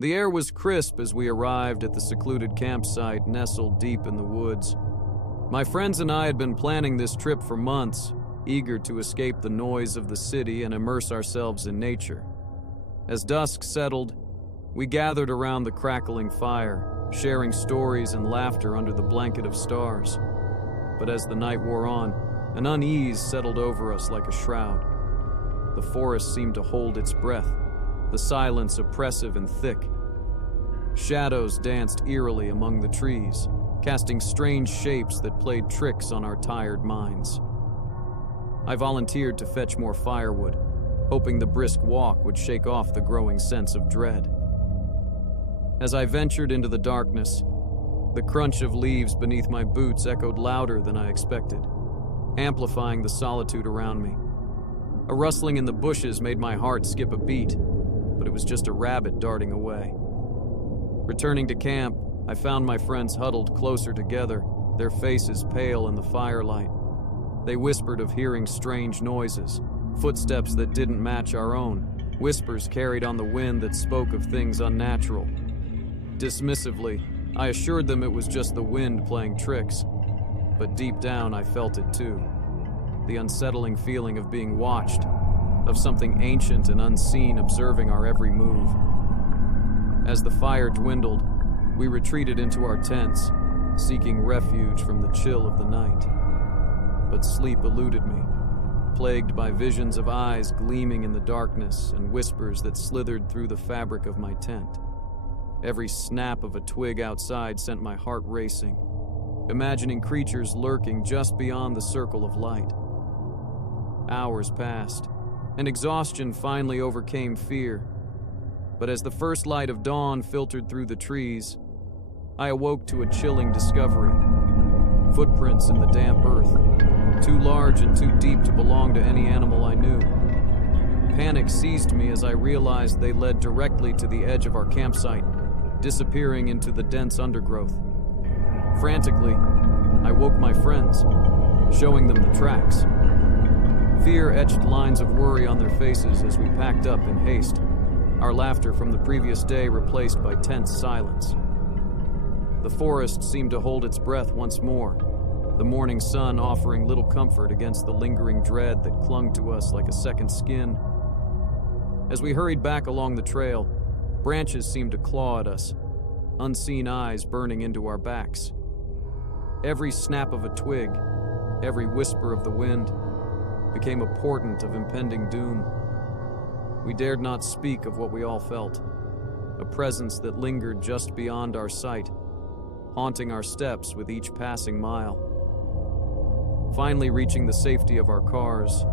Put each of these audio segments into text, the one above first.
The air was crisp as we arrived at the secluded campsite nestled deep in the woods. My friends and I had been planning this trip for months, eager to escape the noise of the city and immerse ourselves in nature. As dusk settled, we gathered around the crackling fire, sharing stories and laughter under the blanket of stars. But as the night wore on, an unease settled over us like a shroud. The forest seemed to hold its breath, the silence oppressive and thick. Shadows danced eerily among the trees, casting strange shapes that played tricks on our tired minds. I volunteered to fetch more firewood, hoping the brisk walk would shake off the growing sense of dread. As I ventured into the darkness, the crunch of leaves beneath my boots echoed louder than I expected, amplifying the solitude around me. A rustling in the bushes made my heart skip a beat, but it was just a rabbit darting away. Returning to camp, I found my friends huddled closer together, their faces pale in the firelight. They whispered of hearing strange noises, footsteps that didn't match our own, whispers carried on the wind that spoke of things unnatural. Dismissively, I assured them it was just the wind playing tricks, but deep down I felt it too. The unsettling feeling of being watched, of something ancient and unseen observing our every move. As the fire dwindled, we retreated into our tents, seeking refuge from the chill of the night. But sleep eluded me, plagued by visions of eyes gleaming in the darkness and whispers that slithered through the fabric of my tent. Every snap of a twig outside sent my heart racing, imagining creatures lurking just beyond the circle of light. Hours passed, and exhaustion finally overcame fear. But as the first light of dawn filtered through the trees, I awoke to a chilling discovery. Footprints in the damp earth, too large and too deep to belong to any animal I knew. Panic seized me as I realized they led directly to the edge of our campsite, disappearing into the dense undergrowth. Frantically, I woke my friends, showing them the tracks. Fear etched lines of worry on their faces as we packed up in haste, our laughter from the previous day replaced by tense silence. The forest seemed to hold its breath once more, the morning sun offering little comfort against the lingering dread that clung to us like a second skin. As we hurried back along the trail, branches seemed to claw at us, unseen eyes burning into our backs. Every snap of a twig, every whisper of the wind, became a portent of impending doom. We dared not speak of what we all felt, a presence that lingered just beyond our sight, haunting our steps with each passing mile. Finally reaching the safety of our cars,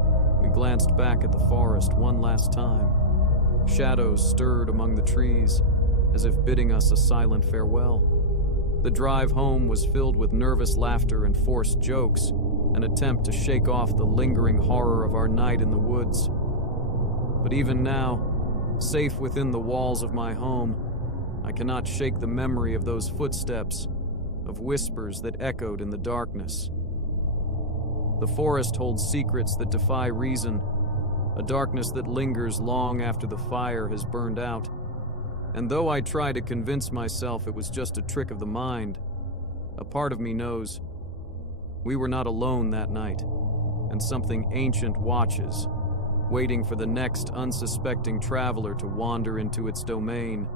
we glanced back at the forest one last time. Shadows stirred among the trees, as if bidding us a silent farewell. The drive home was filled with nervous laughter and forced jokes, an attempt to shake off the lingering horror of our night in the woods. But even now, safe within the walls of my home, I cannot shake the memory of those footsteps, of whispers that echoed in the darkness. The forest holds secrets that defy reason, a darkness that lingers long after the fire has burned out. And though I try to convince myself it was just a trick of the mind, a part of me knows we were not alone that night, and something ancient watches, waiting for the next unsuspecting traveler to wander into its domain